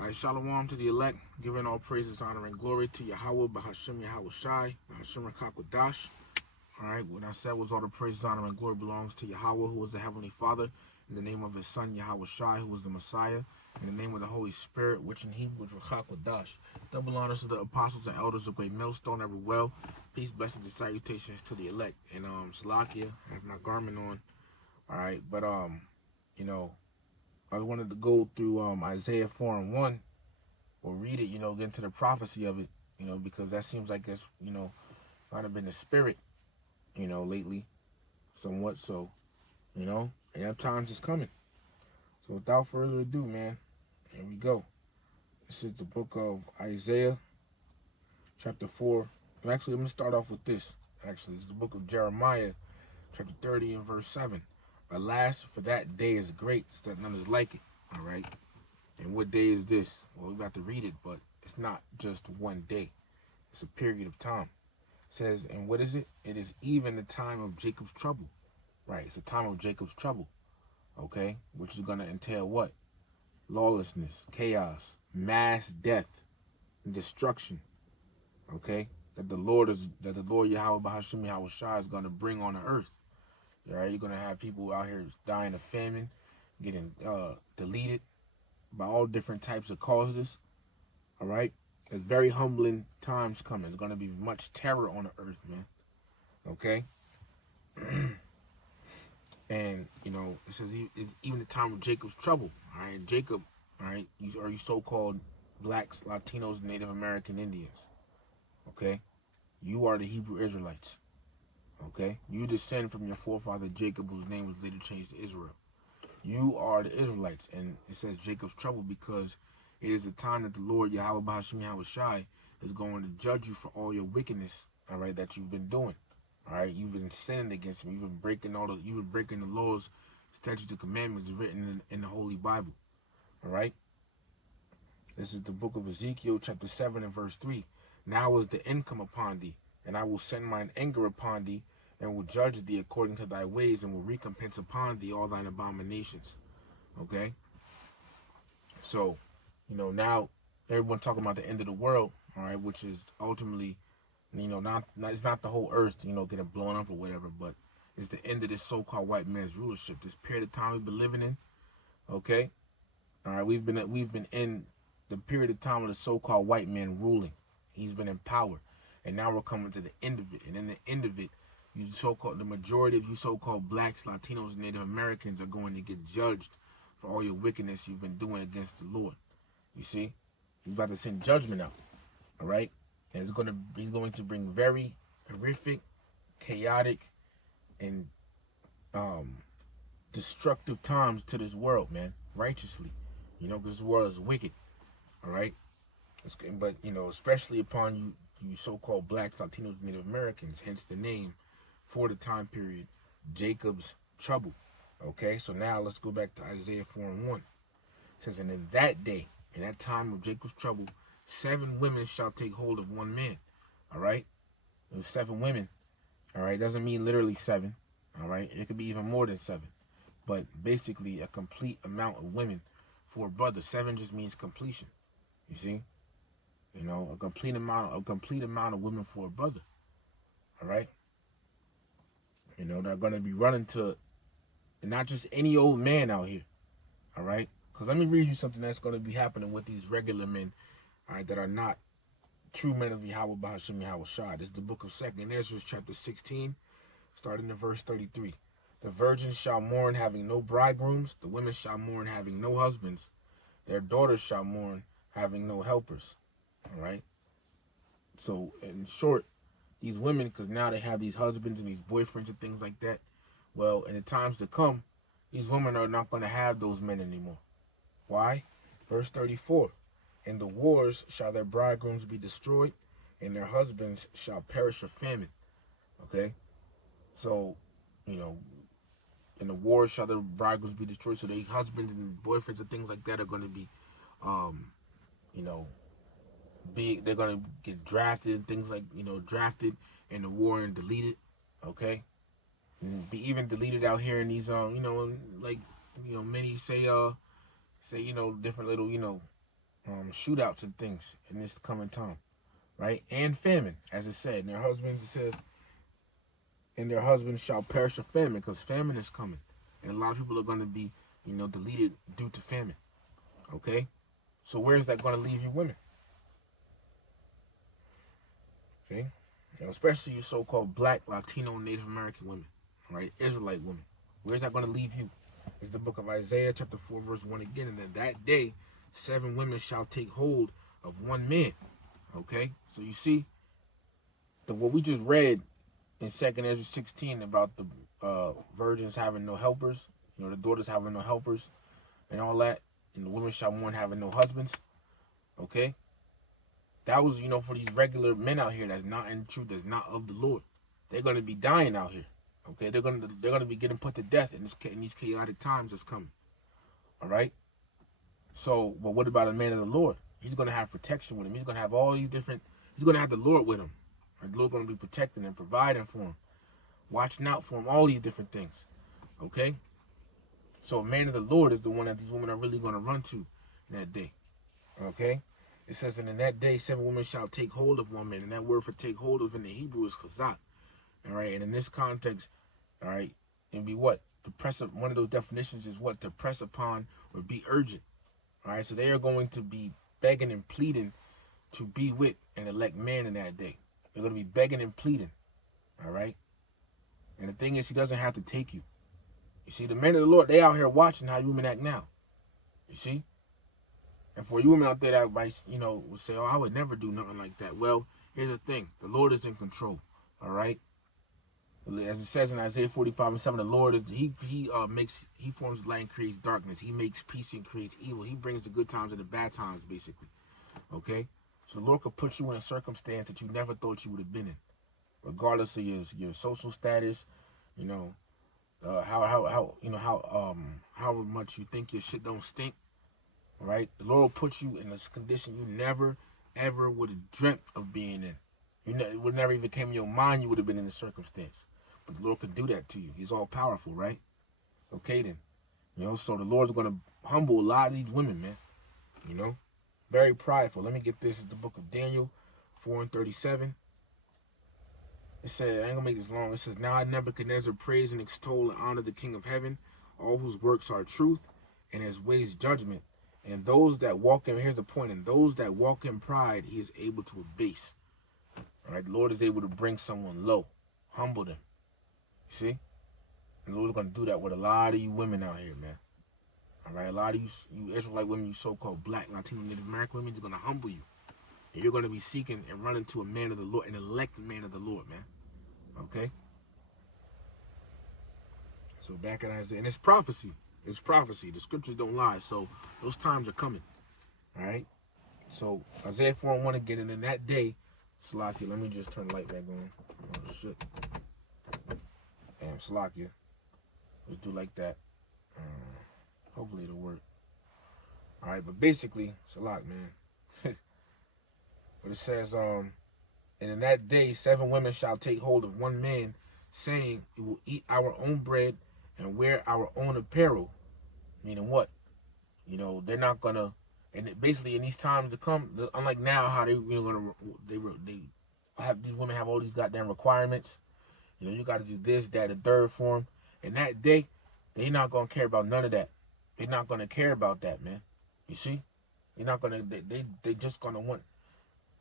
All right, shalom to the elect, giving all praises, honor, and glory to Yahweh, Bahashim Yahweh Shai, Bahashim Rakakwadash. All right, what I said was all the praises, honor, and glory belongs to Yahweh, who is the Heavenly Father, in the name of His Son, Yahweh Shai, who is the Messiah, in the name of the Holy Spirit, which in Hebrew is Rakakwadash. Double honors to the apostles and elders of Great Millstone, every well. Peace, blessings, and salutations to the elect. And Salakia, I have my garment on. All right, but you know, I wanted to go through Isaiah 4 and 1. Or read it, get into the prophecy of it, because that seems like it's, might have been the spirit, lately, somewhat so, and that times is coming. So without further ado, man, here we go. This is the book of Isaiah, chapter 4. And actually, let me start off with this. Actually, it's the book of Jeremiah, chapter 30 and verse 7. Alas, for that day is great, so that none is like it. All right. And what day is this? Well, we got to read it, but it's not just one day. It's a period of time. It says, and what is it? It is even the time of Jacob's trouble. Right, it's a time of Jacob's trouble. Okay? Which is going to entail what? Lawlessness, chaos, mass death, and destruction. Okay? That the Lord Yahweh Bahashim Yahweh Shai is going to bring on the earth. All right? You're going to have people out here dying of famine, getting deleted by all different types of causes. All right, it's very humbling times coming. There's going to be much terror on the earth, man. Okay. And it says it's even the time of Jacob's trouble. All right, Jacob. All right, you so-called blacks, Latinos, Native American Indians. Okay, you are the Hebrew Israelites. Okay, you descend from your forefather Jacob, whose name was later changed to Israel. You are the Israelites, and it says Jacob's trouble because it is the time that the Lord Yahweh Bahashim Yahweh Shai is going to judge you for all your wickedness, all right, that you've been doing. All right, you've been sinning against him. You've been breaking the laws, statutes, and commandments written in the Holy Bible. All right. This is the book of Ezekiel, chapter 7 and verse 3. Now is the end come upon thee, and I will send mine anger upon thee, and will judge thee according to thy ways, and will recompense upon thee all thine abominations. Okay? So, now everyone talking about the end of the world, all right, which is ultimately, not it's not the whole earth, getting blown up or whatever, but it's the end of this so-called white man's rulership, this period of time we've been living in. Okay? All right, we've been in the period of time of the so-called white man ruling. He's been in power. And now we're coming to the end of it. And in the end of it, the majority of you so-called blacks, Latinos, and Native Americans are going to get judged for all your wickedness you've been doing against the Lord. You see? He's about to send judgment out. All right? And he's going to bring very horrific, chaotic, and destructive times to this world, man. Righteously. Because this world is wicked. All right? But, especially upon you so-called blacks, Latinos, Native Americans, hence the name for the time period, Jacob's trouble. Okay, so now let's go back to Isaiah 4 and 1. It says, and in that day, in that time of Jacob's trouble, 7 women shall take hold of one man. All right? There's 7 women. All right? Doesn't mean literally 7. All right? It could be even more than 7. But basically, a complete amount of women for a brother. 7 just means completion. You see? A complete amount of women for a brother. All right? They're going to be running to not just any old man out here. All right? Because let me read you something that's going to be happening with these regular men, all right, that are not true men of Yahweh Bahashim Yahweh Shai. This is the book of 2nd Ezra, chapter 16, starting in verse 33. The virgins shall mourn having no bridegrooms. The women shall mourn having no husbands. Their daughters shall mourn having no helpers. All right? So, in short, these women, because now they have these husbands and these boyfriends and things like that, well, in the times to come, these women are not going to have those men anymore. Why? Verse 34. In the wars shall their bridegrooms be destroyed, and their husbands shall perish of famine. Okay? So, in the wars shall their bridegrooms be destroyed, so their husbands and boyfriends and things like that are going to be, they're going to get drafted and things like, drafted in the war and deleted. Okay? Be even deleted out here in these like many say different little shootouts and things in this coming time, right? And famine, as it said. And their husbands, it says, and their husbands shall perish of famine, because famine is coming. And a lot of people are going to be, deleted due to famine. Okay? So where is that going to leave you women? See? Especially you so-called black, Latino, Native American women, right? Israelite women. Where's that going to leave you? It's the book of Isaiah, chapter 4, verse 1 again. And then that day, 7 women shall take hold of one man. Okay? So you see, what we just read in 2nd Ezra 16 about the virgins having no helpers, the daughters having no helpers and all that, and the women shall mourn having no husbands. Okay? That was, for these regular men out here that's not in truth, that's not of the Lord. They're gonna be dying out here. Okay, they're gonna be getting put to death in these chaotic times that's coming. All right. So, but what about a man of the Lord? He's gonna have protection with him. He's gonna have all these different. He's gonna have the Lord with him. The Lord's gonna be protecting him, providing for him, watching out for him, all these different things. Okay. So, a man of the Lord is the one that these women are really gonna run to in that day. Okay. It says, and in that day, 7 women shall take hold of one man. And that word for take hold of in the Hebrew is chazak. All right. And in this context, all right, it'd be what? To press up. One of those definitions is what? To press upon or be urgent. All right. So they are going to be begging and pleading to be with an elect man in that day. They're going to be begging and pleading. All right. And the thing is, he doesn't have to take you. You see, the men of the Lord, they out here watching how you women act now. You see? And for you women out there that might, will say, oh, I would never do nothing like that. Well, here's the thing. The Lord is in control. All right? As it says in Isaiah 45:7, the Lord is, he forms light and creates darkness. He makes peace and creates evil. He brings the good times and the bad times, basically. Okay? So the Lord could put you in a circumstance that you never thought you would have been in. Regardless of your social status, how much you think your shit don't stink. Right? The Lord will put you in a condition you never, ever would have dreamt of being in. It would never even came in your mind you would have been in a circumstance. But the Lord could do that to you. He's all powerful, right? Okay, then. So the Lord's going to humble a lot of these women, man. Very prideful. Let me get this. It's the book of Daniel 4:37. It says, I ain't going to make this long. It says, now I, Nebuchadnezzar, praise and extol and honor the King of heaven, all whose works are truth, and his ways judgment. And those that walk in, here's the point, and those that walk in pride, he is able to abase. All right, the Lord is able to bring someone low, humble them. You see? And the Lord's going to do that with a lot of you women out here, man. All right, a lot of you Israelite women, you so-called black, Latino, Native American women, they're going to humble you. And you're going to be seeking and running to a man of the Lord, an elected man of the Lord, man. Okay? So back in Isaiah, and it's prophecy. It's prophecy. The scriptures don't lie. So those times are coming. All right? So Isaiah 4:1 again, and in that day, Salakia, let me just turn the light back on. Oh shit. Damn, Salakia. Let's do like that. Hopefully it'll work. Alright, but basically, Salak, man. But it says, and in that day 7 women shall take hold of one man, saying, we will eat our own bread and wear our own apparel. Meaning what? They're not gonna. And basically, in these times to come, unlike now, how they have these women have all these goddamn requirements. You got to do this, that, the third for them. And that day, they're not gonna care about none of that. They're not gonna care about that, man. You see, they're not gonna. They just gonna want.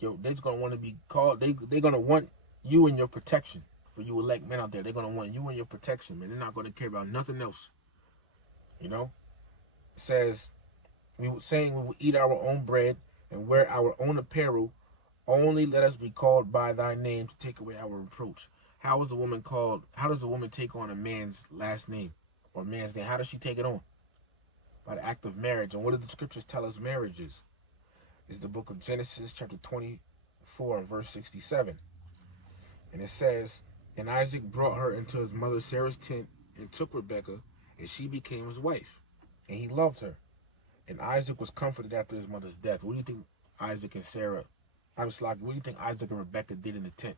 They're just gonna want to be called. They're gonna want you and your protection. For you elect men out there, they're gonna want you and your protection, man. They're not gonna care about nothing else. It says, we will eat our own bread and wear our own apparel. Only let us be called by thy name to take away our reproach. How is a woman called? How does a woman take on a man's last name or man's name? How does she take it on? By the act of marriage. And what do the scriptures tell us marriage is? It's the book of Genesis chapter 24 and verse 67. And it says, and Isaac brought her into his mother Sarah's tent and took Rebekah, and she became his wife. And he loved her. And Isaac was comforted after his mother's death. What do you think Isaac and Sarah, what do you think Isaac and Rebekah did in the tent?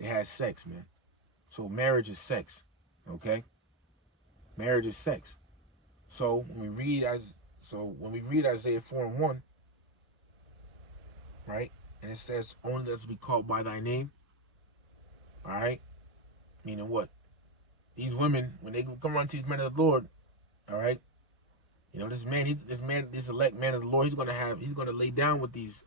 They had sex, man. So marriage is sex, okay? Marriage is sex. So when we read Isaiah 4:1, right? And it says, only let's be called by thy name, all right? Meaning what? These women, when they come run to these men of the Lord, all right? You know, this elect man of the Lord, he's gonna lay down with these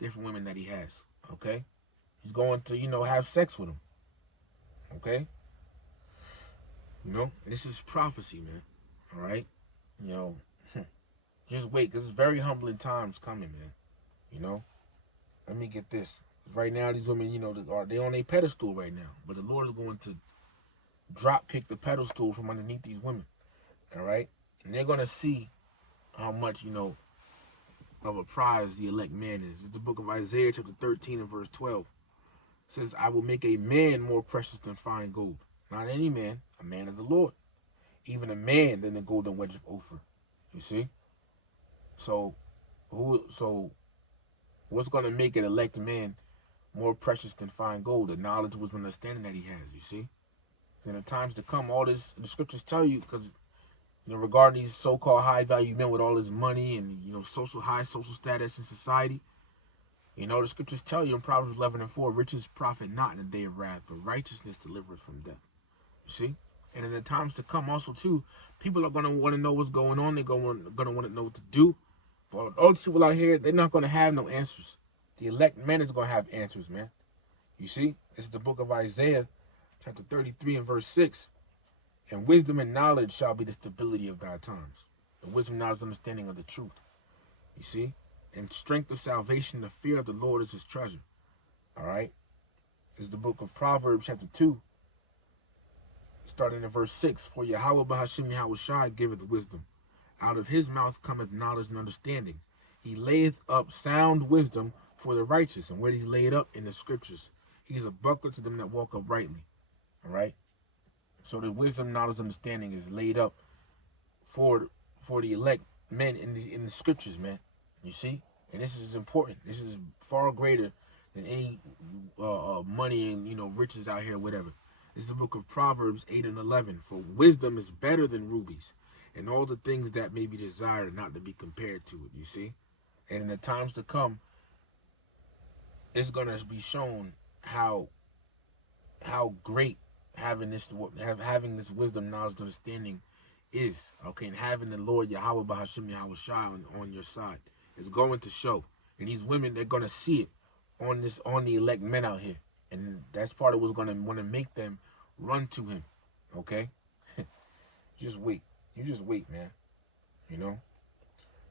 different women that he has, okay? He's going to, have sex with them, okay? This is prophecy, man, all right? You know, just wait, because it's very humbling times coming, man, you know? Let me get this. Right now, these women, they on a pedestal right now, but the Lord is going to drop kick the pedestal from underneath these women, all right? And they're going to see how much, of a prize the elect man is. It's the book of Isaiah chapter 13 and verse 12. It says, I will make a man more precious than fine gold. Not any man, a man of the Lord. Even a man than the golden wedge of Ophir. You see? So what's going to make an elect man more precious than fine gold? The knowledge, wisdom, understanding that he has, you see? In the times to come, all this, the scriptures tell you, because regarding these so-called high-value men with all this money and, high social status in society, the scriptures tell you in Proverbs 11 and 4, riches profit not in the day of wrath, but righteousness delivers from death. You see? And in the times to come also, too, people are going to want to know what's going on. They're going to want to know what to do. But all these people out here, they're not going to have no answers. The elect man is going to have answers, man. You see? This is the book of Isaiah, chapter 33 and verse 6. And wisdom and knowledge shall be the stability of thy times. The wisdom, knowledge, understanding of the truth. You see? And strength of salvation, the fear of the Lord is his treasure. All right? This is the book of Proverbs, chapter 2, starting in verse 6. For Yahweh Bahashim Yahweh Shai giveth wisdom. Out of his mouth cometh knowledge and understanding. He layeth up sound wisdom for the righteous. And where does he lay it up? In the scriptures. He is a buckler to them that walk uprightly. All right? So the wisdom, knowledge, understanding is laid up for the elect men in the scriptures, man. You see? And this is important. This is far greater than any money and, riches out here, whatever. This is the book of Proverbs 8 and 11. For wisdom is better than rubies, and all the things that may be desired not to be compared to it, you see? And in the times to come, it's going to be shown how great having this wisdom, knowledge, understanding is, okay, and having the Lord Yahweh Bahashim Yahweh Shai on your side is going to show. And these women, they're going to see it on the elect men out here. And that's part of what's going to want to make them run to him, okay? Just wait. You just wait, man.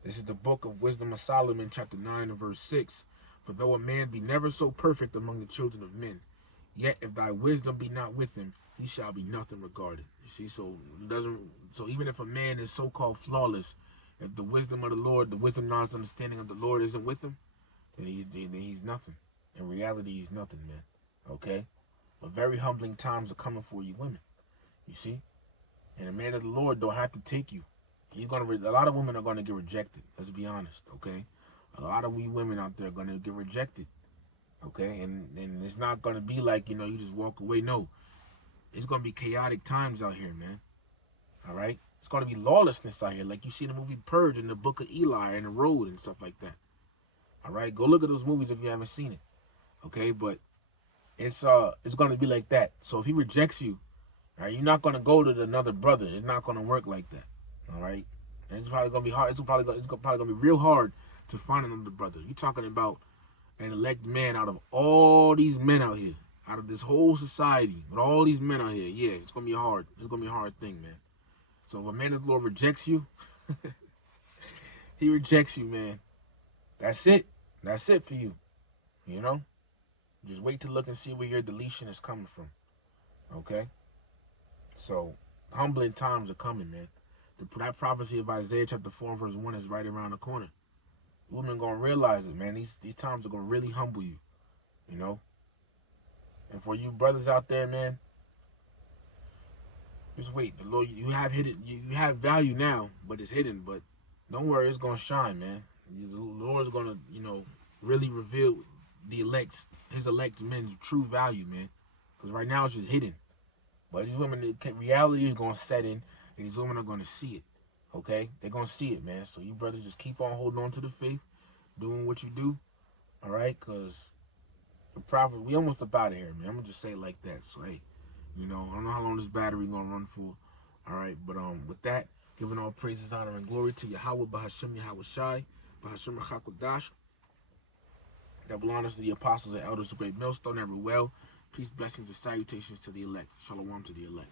This is the book of Wisdom of Solomon, chapter 9 and verse 6. For though a man be never so perfect among the children of men, yet if thy wisdom be not with him, he shall be nothing regarded. You see, so even if a man is so-called flawless, if the wisdom of the Lord, the wisdom, knowledge, understanding of the Lord isn't with him, then he's nothing. In reality, he's nothing, man. Okay? But very humbling times are coming for you women. You see? And a man of the Lord don't have to take you. A lot of women are gonna get rejected. Let's be honest, okay? A lot of we women out there are gonna get rejected. Okay, and it's not gonna be like, you just walk away. No, it's gonna be chaotic times out here, man. All right, it's gonna be lawlessness out here, like you see in the movie Purge and the Book of Eli and the Road and stuff like that. All right, go look at those movies if you haven't seen it. Okay, but it's gonna be like that. So if he rejects you, all right, you're not gonna go to another brother. It's not gonna work like that. All right, and it's probably gonna be hard. It's probably gonna be real hard to find another brother. You're talking about an elect man out of all these men out here, out of this whole society, with all these men out here. Yeah, it's gonna be hard. It's gonna be a hard thing, man. So if a man of the Lord rejects you, he rejects you, man. That's it. That's it for you. Just wait to look and see where your deletion is coming from. Okay? So humbling times are coming, man. That prophecy of Isaiah chapter 4 verse 1 is right around the corner. Women gonna realize it, man. These times are gonna really humble you. And for you brothers out there, man, just wait. The Lord, you have value now, but it's hidden. But don't worry, it's gonna shine, man. The Lord's gonna, really reveal his elect men's true value, man. Because right now it's just hidden. But these women, reality is gonna set in, and these women are gonna see it. Okay, they're gonna see it, man. So you brothers just keep on holding on to the faith, doing what you do. All right, because the prophet, we almost up out of here, man. I'm gonna just say it like that. So hey, you know, I don't know how long this battery gonna run for. All right, but with that, giving all praises, honor, and glory to Yahweh, Bahashem Yahweh Shai, Bahashem Rachakodash. Double honors to the apostles and elders of Great Millstone, every well. Peace, blessings, and salutations to the elect. Shalom to the elect.